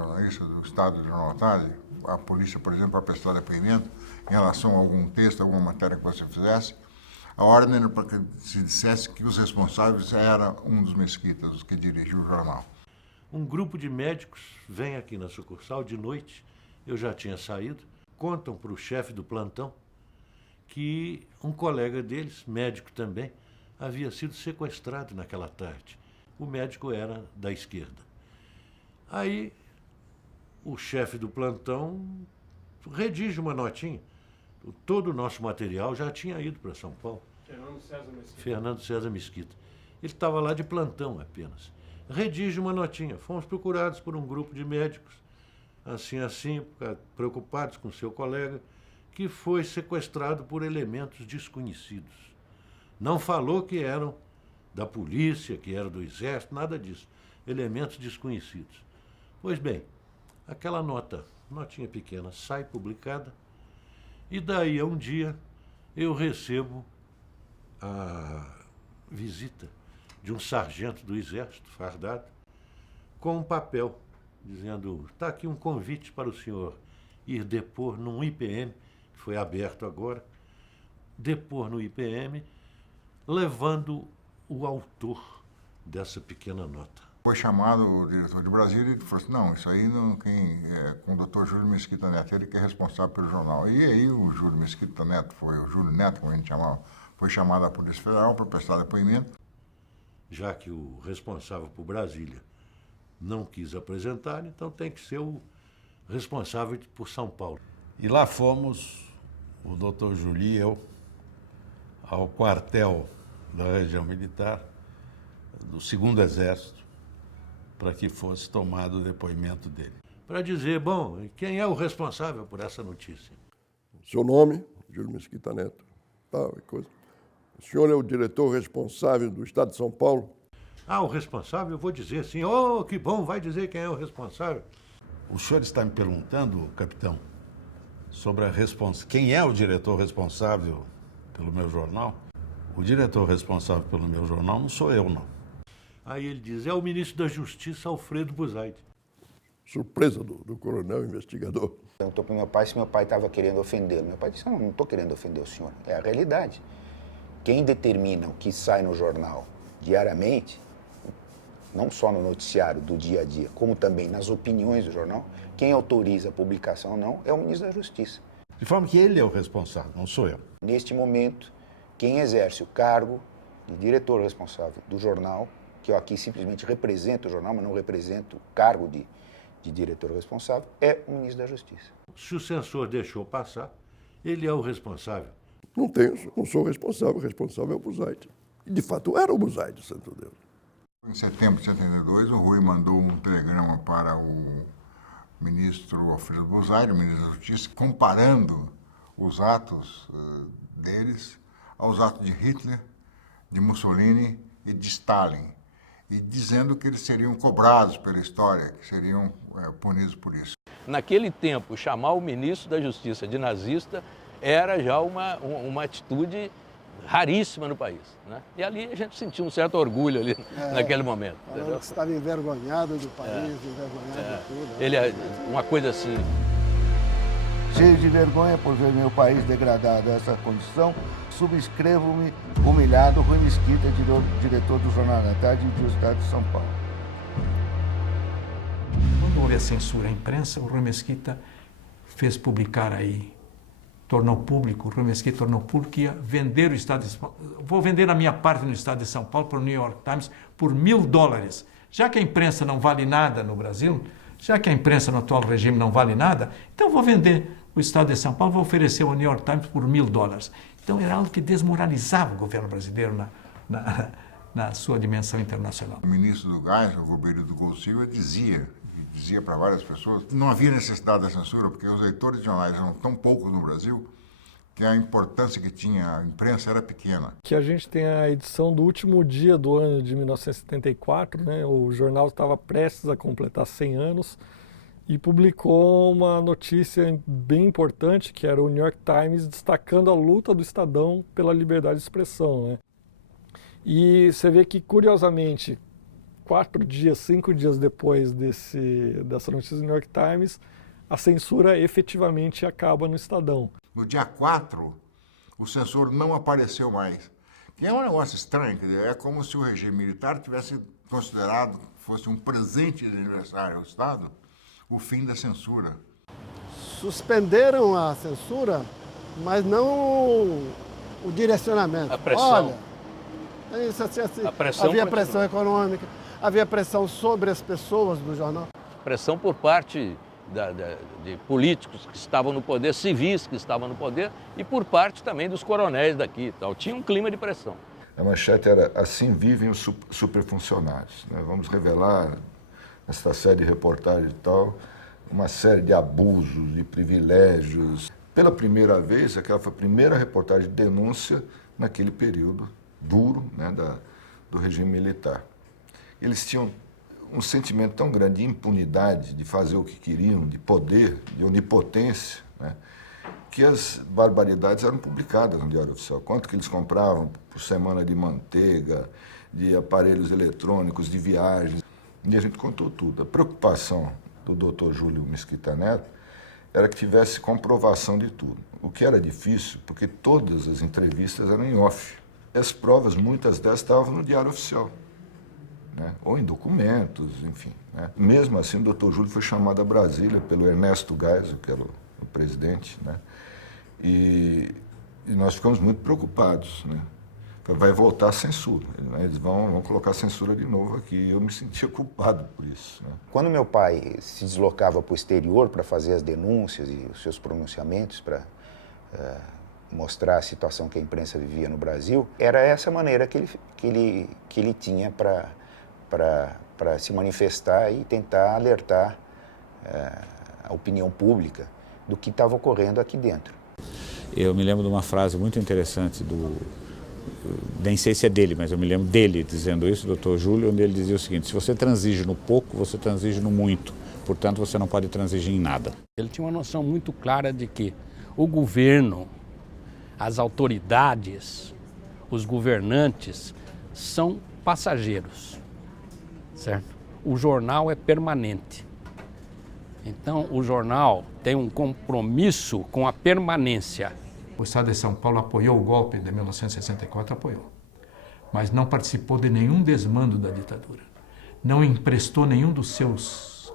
jornalista do Estado do Jornal à Tarde, a polícia, por exemplo, para prestar depoimento em relação a algum texto, alguma matéria que você fizesse, a ordem era para que se dissesse que os responsáveis eram um dos Mesquitas, os que dirigiu o jornal. Um grupo de médicos vem aqui na sucursal de noite, eu já tinha saído, contam para o chefe do plantão que um colega deles, médico também, havia sido sequestrado naquela tarde. O médico era da esquerda. Aí o chefe do plantão redige uma notinha. Todo o nosso material já tinha ido para São Paulo. Fernando César Mesquita. Ele estava lá de plantão apenas. Redige uma notinha. Fomos procurados por um grupo de médicos, assim, preocupados com seu colega, que foi sequestrado por elementos desconhecidos. Não falou que eram da polícia, que eram do exército, nada disso. Elementos desconhecidos. Pois bem, aquela notinha pequena, sai publicada, e daí a um dia eu recebo a visita de um sargento do exército, fardado, com um papel, dizendo, está aqui um convite para o senhor ir depor num IPM, que foi aberto agora, depor no IPM, levando o autor dessa pequena nota. Foi chamado o diretor de Brasília e falou assim, não, isso aí não, com o doutor Júlio Mesquita Neto, ele que é responsável pelo jornal. E aí o Júlio Mesquita Neto, o Júlio Neto, como a gente chamava, foi chamado à Polícia Federal para prestar depoimento. Já que o responsável por Brasília não quis apresentar, então tem que ser o responsável por São Paulo. E lá fomos, o doutor Júlio e eu, ao quartel da região militar, do 2º Exército, para que fosse tomado o depoimento dele. Para dizer, bom, quem é o responsável por essa notícia? Seu nome, Júlio Mesquita Neto, tal e coisa. O senhor é o diretor responsável do Estado de São Paulo? Ah, o responsável? Eu vou dizer sim. Oh, que bom, vai dizer quem é o responsável. O senhor está me perguntando, capitão, sobre quem é o diretor responsável pelo meu jornal? O diretor responsável pelo meu jornal não sou eu, não. Aí ele diz, é o ministro da Justiça, Alfredo Buzaide. Surpresa do coronel investigador. Perguntou para o meu pai se meu pai estava querendo ofendê-lo. Meu pai disse, não estou querendo ofender o senhor. É a realidade. Quem determina o que sai no jornal diariamente, não só no noticiário do dia a dia, como também nas opiniões do jornal, quem autoriza a publicação ou não é o ministro da Justiça. De forma que ele é o responsável, não sou eu. Neste momento, quem exerce o cargo de diretor responsável do jornal, que eu aqui simplesmente represento o jornal, mas não represento o cargo de diretor responsável, é o ministro da Justiça. Se o censor deixou passar, ele é o responsável. Não sou responsável, o responsável é o Buzaide. E de fato era o Buzaide, santo Deus. Em setembro de 72, o Rui mandou um telegrama para o ministro Alfredo Buzaide, o ministro da Justiça, comparando os atos deles aos atos de Hitler, de Mussolini e de Stalin, e dizendo que eles seriam cobrados pela história, que seriam punidos por isso. Naquele tempo, chamar o ministro da Justiça de nazista era já uma atitude raríssima no país, né? E ali a gente sentiu um certo orgulho ali naquele momento. Falando que estava envergonhado do país, envergonhado de tudo. Ele é uma coisa assim. Cheio de vergonha por ver meu país degradado a essa condição, subscrevo-me humilhado Rui Mesquita, diretor do Jornal da Tarde do Estado de São Paulo. Quando houve a censura à imprensa, o Rui Mesquita fez publicar aí, tornou público, o Rui Mesquita tornou público que ia vender o Estado de São Paulo. Vou vender a minha parte no Estado de São Paulo para o New York Times por $1.000. Já que a imprensa não vale nada no Brasil, já que a imprensa no atual regime não vale nada, então vou vender o Estado de São Paulo, vou oferecer ao New York Times por $1.000. Então era algo que desmoralizava o governo brasileiro na sua dimensão internacional. O ministro do Gás, o Roberto do Gol Silva, dizia para várias pessoas que não havia necessidade da censura, porque os leitores de jornais eram tão poucos no Brasil que a importância que tinha a imprensa era pequena. Que a gente tem a edição do último dia do ano de 1974, né? O jornal estava prestes a completar 100 anos e publicou uma notícia bem importante, que era o New York Times destacando a luta do Estadão pela liberdade de expressão, né? E você vê que, curiosamente, 4 dias, 5 dias depois dessa notícia do New York Times, a censura efetivamente acaba no Estadão. No dia 4, o censor não apareceu mais. Que é um negócio estranho, quer dizer, é como se o regime militar tivesse considerado, fosse um presente de aniversário ao Estado, o fim da censura. Suspenderam a censura, mas não o direcionamento. A pressão. Olha, isso, assim, A pressão havia continua. pressão econômica, havia pressão sobre as pessoas do jornal. Pressão por parte de políticos que estavam no poder, civis que estavam no poder, e por parte também dos coronéis daqui e tal. Tinha um clima de pressão. A manchete era "Assim vivem os superfuncionários", né? Vamos revelar, nessa série de reportagens e tal, uma série de abusos, de privilégios. Pela primeira vez, aquela foi a primeira reportagem de denúncia naquele período duro, né, do regime militar. Eles tinham um sentimento tão grande de impunidade, de fazer o que queriam, de poder, de onipotência, né, que as barbaridades eram publicadas no Diário Oficial. Quanto que eles compravam por semana de manteiga, de aparelhos eletrônicos, de viagens. E a gente contou tudo. A preocupação do Dr. Júlio Mesquita Neto era que tivesse comprovação de tudo. O que era difícil, porque todas as entrevistas eram em off. As provas, muitas delas, estavam no Diário Oficial, né? Ou em documentos, enfim, né? Mesmo assim, o Dr. Júlio foi chamado a Brasília pelo Ernesto Geisel, que era o presidente, né? E nós ficamos muito preocupados, né? Vai voltar a censura, né? Eles vão colocar censura de novo aqui. Eu me sentia culpado por isso, né? Quando meu pai se deslocava para o exterior para fazer as denúncias e os seus pronunciamentos para mostrar a situação que a imprensa vivia no Brasil, era essa maneira que ele tinha para se manifestar e tentar alertar a opinião pública do que estava ocorrendo aqui dentro. Eu me lembro de uma frase muito interessante nem sei se é dele, mas eu me lembro dele dizendo isso, do Dr. Júlio, onde ele dizia o seguinte: se você transige no pouco, você transige no muito, portanto você não pode transigir em nada. Ele tinha uma noção muito clara de que o governo, as autoridades, os governantes são passageiros, certo? O jornal é permanente. Então o jornal tem um compromisso com a permanência. O Estado de São Paulo apoiou o golpe de 1964, apoiou, mas não participou de nenhum desmando da ditadura. Não emprestou nenhum dos seus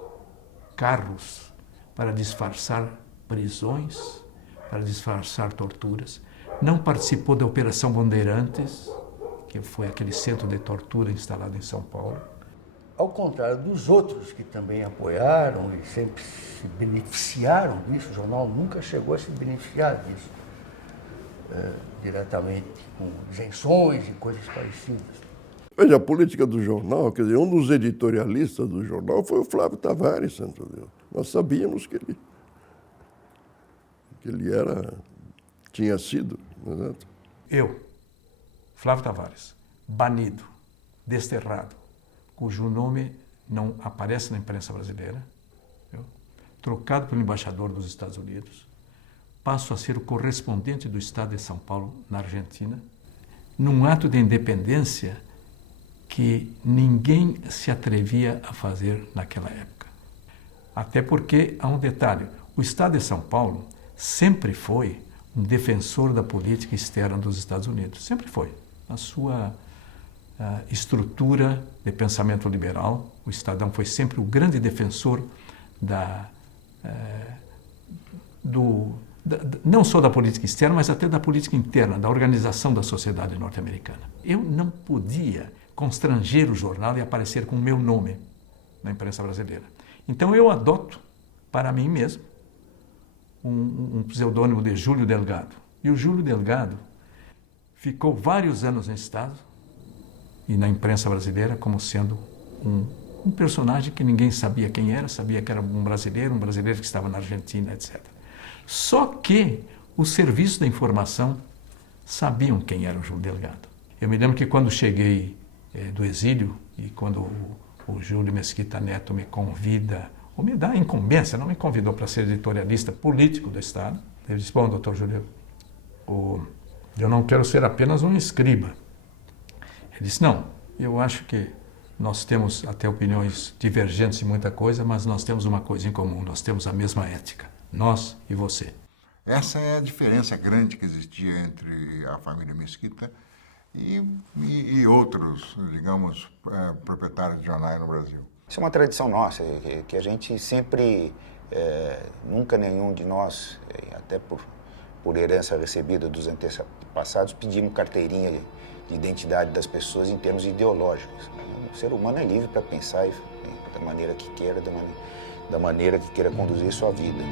carros para disfarçar prisões, para disfarçar torturas. Não participou da Operação Bandeirantes, que foi aquele centro de tortura instalado em São Paulo. Ao contrário dos outros que também apoiaram e sempre se beneficiaram disso, o jornal nunca chegou a se beneficiar disso diretamente, com isenções e coisas parecidas. Veja, a política do jornal, quer dizer, um dos editorialistas do jornal foi o Flávio Tavares, santo Deus. Nós sabíamos que ele tinha sido, não é? Eu, Flávio Tavares, banido, desterrado, cujo nome não aparece na imprensa brasileira, trocado pelo embaixador dos Estados Unidos, passo a ser o correspondente do Estado de São Paulo na Argentina, num ato de independência que ninguém se atrevia a fazer naquela época. Até porque, há um detalhe, o Estado de São Paulo sempre foi um defensor da política externa dos Estados Unidos, sempre foi. Na sua estrutura de pensamento liberal, o Estadão foi sempre o grande defensor não só da política externa, mas até da política interna, da organização da sociedade norte-americana. Eu não podia constranger o jornal e aparecer com o meu nome na imprensa brasileira. Então eu adoto para mim mesmo um pseudônimo de Júlio Delgado. E o Júlio Delgado ficou vários anos no Estado e na imprensa brasileira como sendo um personagem que ninguém sabia quem era, sabia que era um brasileiro que estava na Argentina, etc. Só que os serviços da informação sabiam quem era o Júlio Delgado. Eu me lembro que quando cheguei do exílio e quando o Júlio Mesquita Neto me convida, ou me dá a incumbência, não me convidou para ser editorialista político do Estado, ele disse: bom, doutor Júlio, eu não quero ser apenas um escriba. Ele disse: não, eu acho que Nós temos até opiniões divergentes em muita coisa, mas nós temos uma coisa em comum, nós temos a mesma ética, nós e você. Essa é a diferença grande que existia entre a família Mesquita e outros, digamos, proprietários de jornais no Brasil. Isso é uma tradição nossa, que a gente sempre, nunca nenhum de nós, até por herança recebida dos antepassados, pedimos carteirinha de identidade das pessoas em termos ideológicos. O ser humano é livre para pensar da maneira que queira, da maneira que queira conduzir sua vida.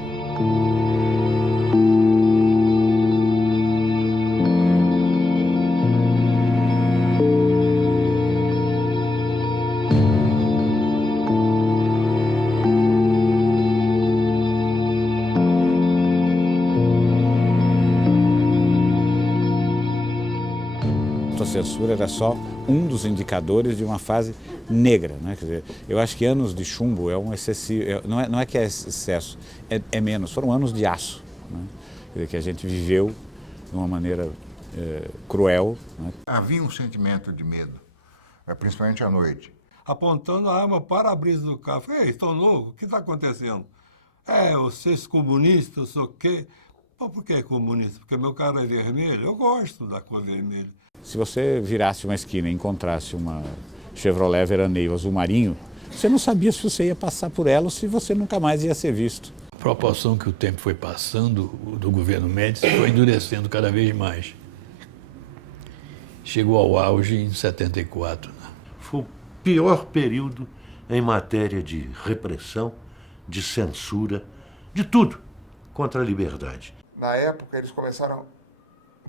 A censura era só um dos indicadores de uma fase negra, né? Quer dizer, eu acho que anos de chumbo é um excessivo, não é que é excesso, é menos, foram anos de aço, né? Quer dizer, que a gente viveu de uma maneira cruel, né? Havia um sentimento de medo, principalmente à noite. Apontando a arma para a brisa do carro. Ei, estão loucos? O que está acontecendo? Vocês comunistas, eu sou o quê? Pô, por que é comunista? Porque meu carro é vermelho? Eu gosto da cor vermelha. Se você virasse uma esquina e encontrasse uma Chevrolet Veraneio azul marinho, você não sabia se você ia passar por ela ou se você nunca mais ia ser visto. A proporção que o tempo foi passando do governo Médici foi endurecendo cada vez mais. Chegou ao auge em 74. Né? Foi o pior período em matéria de repressão, de censura, de tudo contra a liberdade. Na época, eles começaram,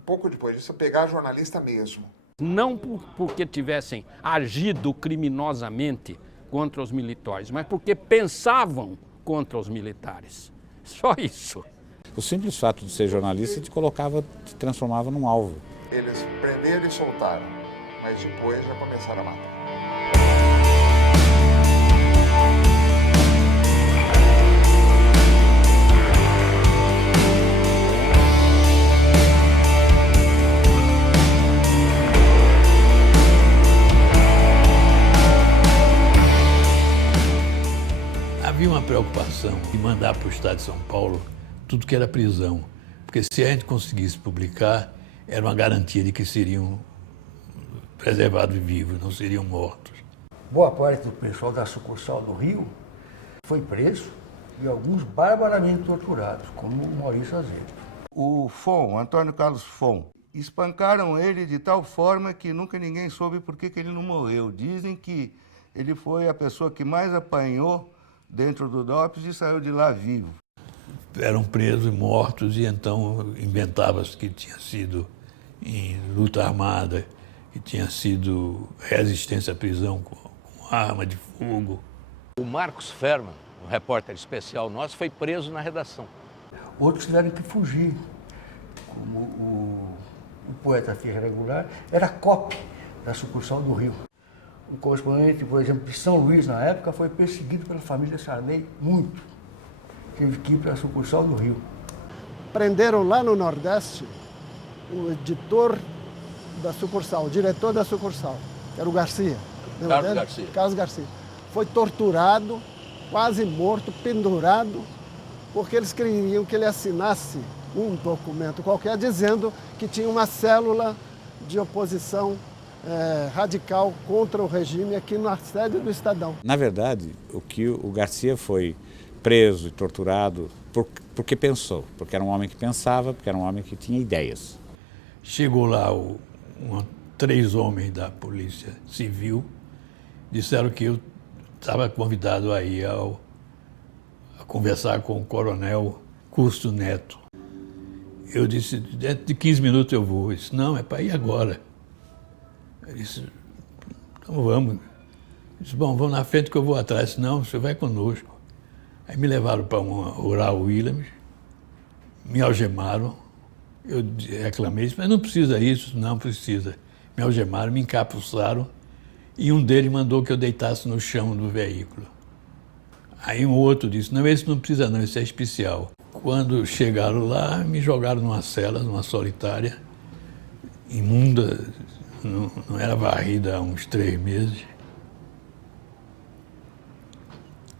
pouco depois disso, a pegar jornalista mesmo. Não porque tivessem agido criminosamente contra os militares, mas porque pensavam contra os militares. Só isso. O simples fato de ser jornalista te transformava num alvo. Eles prenderam e soltaram, mas depois já começaram a matar. Havia uma preocupação de mandar para o estado de São Paulo tudo que era prisão, porque se a gente conseguisse publicar, era uma garantia de que seriam preservados vivos, não seriam mortos. Boa parte do pessoal da sucursal do Rio foi preso e alguns barbaramente torturados, como o Maurício Azevedo. O Fon, Antônio Carlos Fon, espancaram ele de tal forma que nunca ninguém soube por que ele não morreu. Dizem que ele foi a pessoa que mais apanhou dentro do DOPS e saiu de lá vivo. Eram presos e mortos e então inventava-se que tinha sido em luta armada, que tinha sido resistência à prisão com arma de fogo. O Marcos Ferman, um repórter especial nosso, foi preso na redação. Outros tiveram que fugir, como o poeta Ferreira Goulart era copy da sucursal do Rio. Um correspondente, por exemplo, de São Luís, na época, foi perseguido pela família Sarney muito. Teve que ir para a sucursal do Rio. Prenderam lá no Nordeste o editor da sucursal, o diretor da sucursal, que era o Garcia. Carlos Garcia. Foi torturado, quase morto, pendurado, porque eles queriam que ele assinasse um documento qualquer dizendo que tinha uma célula de oposição radical contra o regime aqui na sede do Estadão. Na verdade, o Garcia foi preso e torturado porque pensou, porque era um homem que pensava, porque era um homem que tinha ideias. Chegou lá 3 homens da Polícia Civil, disseram que eu estava convidado a ir a conversar com o coronel Custo Neto. Eu disse, dentro de 15 minutos eu vou. Ele disse, não, é para ir agora. Eu disse, então vamos. Eu disse, bom, vamos na frente que eu vou atrás. Disse, não, você vai conosco. Aí me levaram para uma Rural Williams, me algemaram. Eu reclamei, mas não precisa isso, não precisa. Me algemaram, me encapuçaram e um deles mandou que eu deitasse no chão do veículo. Aí um outro disse, não, esse não precisa não, esse é especial. Quando chegaram lá, me jogaram numa cela, numa solitária, imunda, não era varrida há uns 3 meses.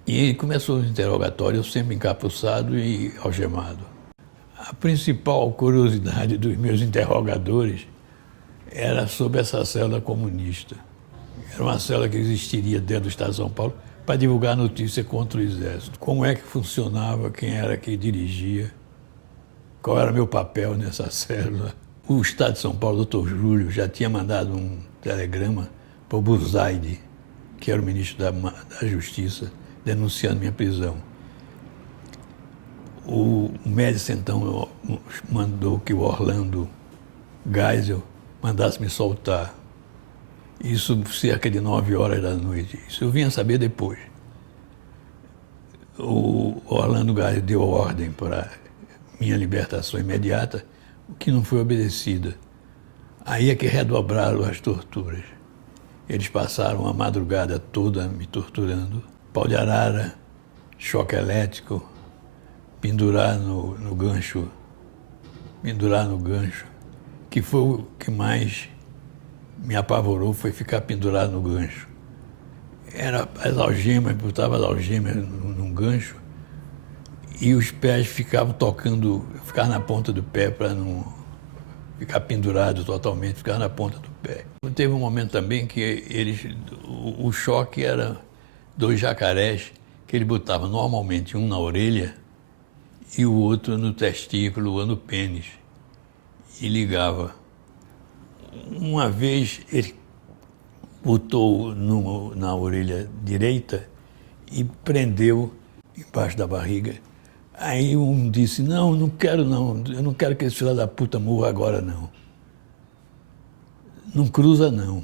E começou o interrogatório, eu sempre encapuçado e algemado. A principal curiosidade dos meus interrogadores era sobre essa célula comunista. Era uma célula que existiria dentro do Estado de São Paulo para divulgar notícia contra o Exército. Como é que funcionava, quem era que dirigia, qual era meu papel nessa célula. O Estado de São Paulo, o doutor Júlio, já tinha mandado um telegrama para o Buzaide, que era o ministro da Justiça, denunciando minha prisão. O Médici, então, mandou que o Orlando Geisel mandasse me soltar. Isso cerca de 9 horas da noite. Isso eu vinha saber depois. O Orlando Geisel deu ordem para minha libertação imediata, o que não foi obedecida. Aí é que redobraram as torturas. Eles passaram a madrugada toda me torturando. Pau de arara, choque elétrico, pendurar no gancho, que foi o que mais me apavorou, foi ficar pendurado no gancho. Era as algemas, botava as algemas num gancho e os pés ficavam tocando, ficar na ponta do pé para não ficar pendurado totalmente, ficar na ponta do pé. Teve um momento também que o choque era 2 jacarés que ele botava normalmente um na orelha e o outro no testículo ou no pênis e ligava. Uma vez ele botou na orelha direita e prendeu embaixo da barriga. Aí um disse, não quero não, eu não quero que esse filho da puta morra agora não. Não cruza não.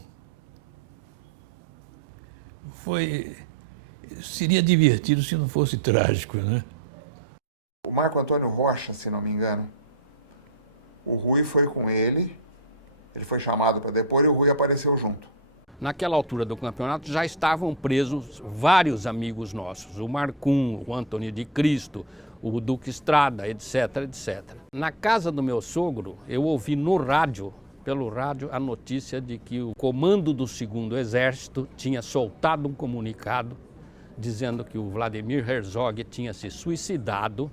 Seria divertido se não fosse trágico, né? O Marco Antônio Rocha, se não me engano, o Rui foi com ele foi chamado para depor e o Rui apareceu junto. Naquela altura do campeonato já estavam presos vários amigos nossos, o Marcum, o Antônio de Cristo, o Duque Estrada, etc, etc. Na casa do meu sogro, eu ouvi no rádio, pelo rádio, a notícia de que o comando do 2º Exército tinha soltado um comunicado dizendo que o Vladimir Herzog tinha se suicidado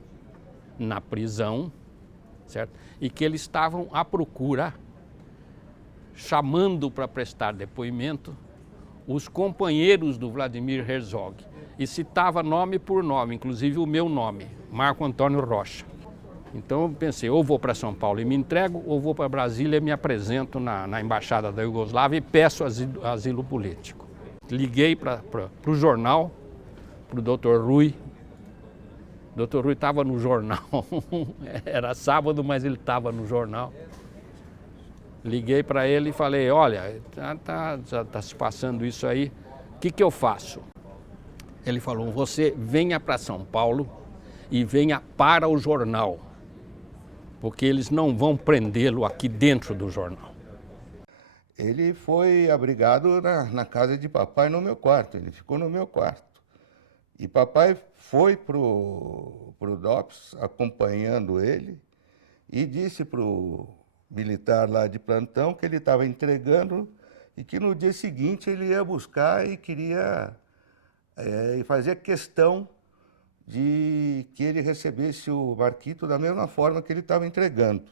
na prisão, certo? E que eles estavam à procura, chamando para prestar depoimento, os companheiros do Vladimir Herzog. E citava nome por nome, inclusive o meu nome, Marco Antônio Rocha. Então eu pensei, ou vou para São Paulo e me entrego, ou vou para Brasília e me apresento na Embaixada da Iugoslávia e peço asilo político. Liguei para o jornal, para o Dr. Rui. O Dr. Rui estava no jornal, era sábado, mas ele estava no jornal. Liguei para ele e falei, olha, já está se passando isso aí, o que eu faço? Ele falou, você venha para São Paulo e venha para o jornal, porque eles não vão prendê-lo aqui dentro do jornal. Ele foi abrigado na casa de papai no meu quarto, ele ficou no meu quarto. E papai foi pro DOPS acompanhando ele e disse pro militar lá de plantão que ele estava entregando e que no dia seguinte ele ia buscar e queria e fazia questão de que ele recebesse o Marquito da mesma forma que ele estava entregando.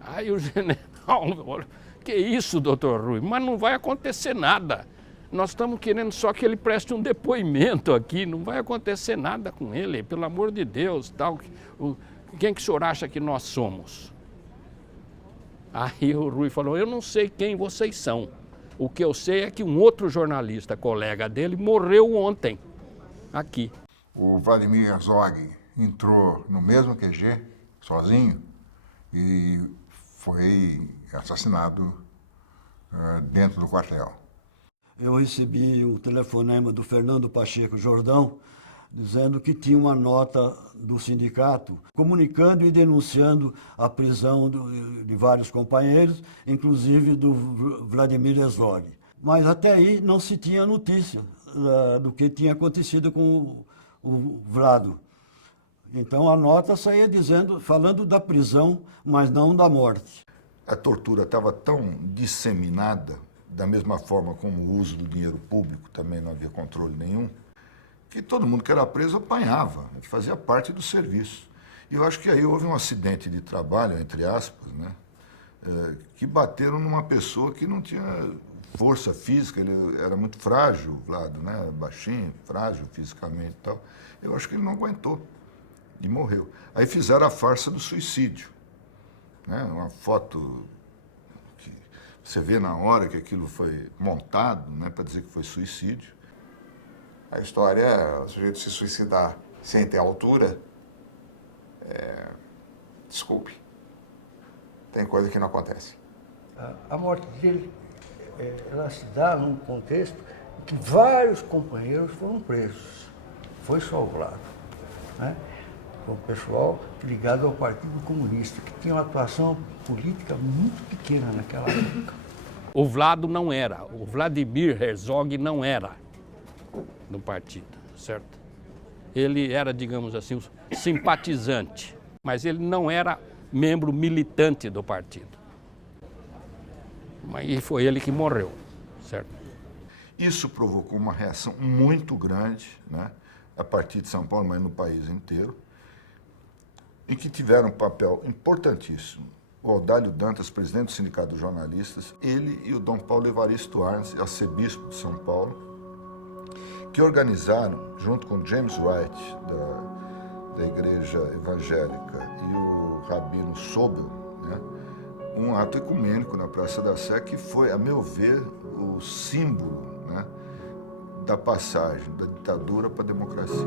Aí o general, que isso, doutor Rui, mas não vai acontecer nada. Nós estamos querendo só que ele preste um depoimento aqui, não vai acontecer nada com ele, pelo amor de Deus, tal. Quem que o senhor acha que nós somos? Aí o Rui falou, eu não sei quem vocês são. O que eu sei é que um outro jornalista, colega dele, morreu ontem, aqui. O Vladimir Herzog entrou no mesmo QG, sozinho, e foi assassinado dentro do quartel. Eu recebi o telefonema do Fernando Pacheco Jordão, dizendo que tinha uma nota do sindicato comunicando e denunciando a prisão de vários companheiros, inclusive do Vladimir Herzog. Mas até aí não se tinha notícia do que tinha acontecido com o Vlado. Então a nota saía falando da prisão, mas não da morte. A tortura estava tão disseminada, da mesma forma como o uso do dinheiro público também não havia controle nenhum, que todo mundo que era preso apanhava, fazia parte do serviço. E eu acho que aí houve um acidente de trabalho, entre aspas, né? Que bateram numa pessoa que não tinha força física, ele era muito frágil, Vlado, né? Baixinho, frágil fisicamente e tal. Eu acho que ele não aguentou e morreu. Aí fizeram a farsa do suicídio, né? Uma foto que você vê na hora que aquilo foi montado, né? Para dizer que foi suicídio. A história é o sujeito se suicidar sem ter altura. Desculpe. Tem coisa que não acontece. A morte dele, ela se dá num contexto em que vários companheiros foram presos. Foi só o Vlado, né? Foi um pessoal ligado ao Partido Comunista, que tinha uma atuação política muito pequena naquela época. O Vlado não era, o Vladimir Herzog não era do partido, certo? Ele era, digamos assim, um simpatizante, mas ele não era membro militante do partido. E foi ele que morreu, certo? Isso provocou uma reação muito grande, né? A partir de São Paulo, mas no país inteiro, em que tiveram um papel importantíssimo o Audálio Dantas, presidente do Sindicato dos Jornalistas, ele e o Dom Paulo Evaristo Arns, arcebispo de São Paulo, que organizaram, junto com James Wright, da Igreja Evangélica, e o Rabino Sobel, né, um ato ecumênico na Praça da Sé, que foi, a meu ver, o símbolo, né, da passagem da ditadura para a democracia.